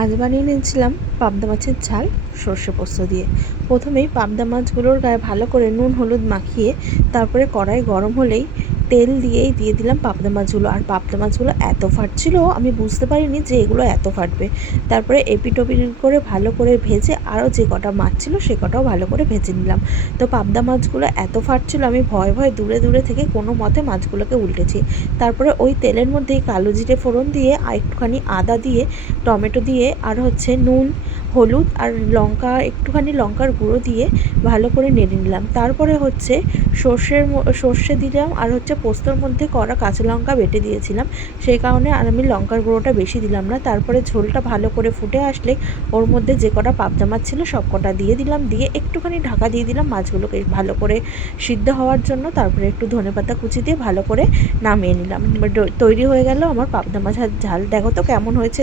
আজ বানিয়ে নিয়েছিলাম পাবদা মাছের ঝাল সর্ষে পোস্ত দিয়ে। প্রথমেই পাবদা মাছগুলোর গায়ে ভালো করে নুন হলুদ মাখিয়ে তারপরে কড়াই গরম হলেই তেল দিয়ে দিলাম পাবদা মাছগুলো। আর পাবদা মাছগুলো এত ফাটছিল, আমি বুঝতে পারিনি যে এগুলো এত ফাটবে। তারপরে এপিটোপিট করে ভালো করে ভেজে আরও যে কটা মাছ ছিল সে কটাও ভালো করে ভেজে নিলাম। তো পাবদা মাছগুলো এত ফাটছিল, আমি ভয়ে ভয়ে দূরে থেকে কোনো মতে মাছগুলোকে উল্টেছি। তারপরে ওই তেলের মধ্যেই কালো জিরে ফোড়ন দিয়ে আর একটুখানি আদা দিয়ে টমেটো দিয়ে আর নুন হলুদ আর লঙ্কা একটুখানি লঙ্কার গুঁড়ো দিয়ে ভালো করে নেড়ে নিলাম। তারপরে সর্ষে দিলাম আর পোস্তর মধ্যে কড়া কাঁচা লঙ্কা বেটে দিয়েছিলাম, সেই কারণে আর আমি লঙ্কার গুঁড়োটা বেশি দিলাম না। তারপরে ঝোলটা ভালো করে ফুটে আসলে ওর মধ্যে যে কটা পাবদা মাছ ছিল সব কটা দিয়ে দিলাম, দিয়ে একটুখানি ঢাকা দিয়ে দিলাম মাছগুলোকে ভালো করে সিদ্ধ হওয়ার জন্য। তারপরে একটু ধনেপাতা কুচি দিয়ে ভালো করে নামিয়ে নিলাম। তৈরি হয়ে গেল আমার পাবদা মাছের ঝাল। দেখো তো কেমন হয়েছে।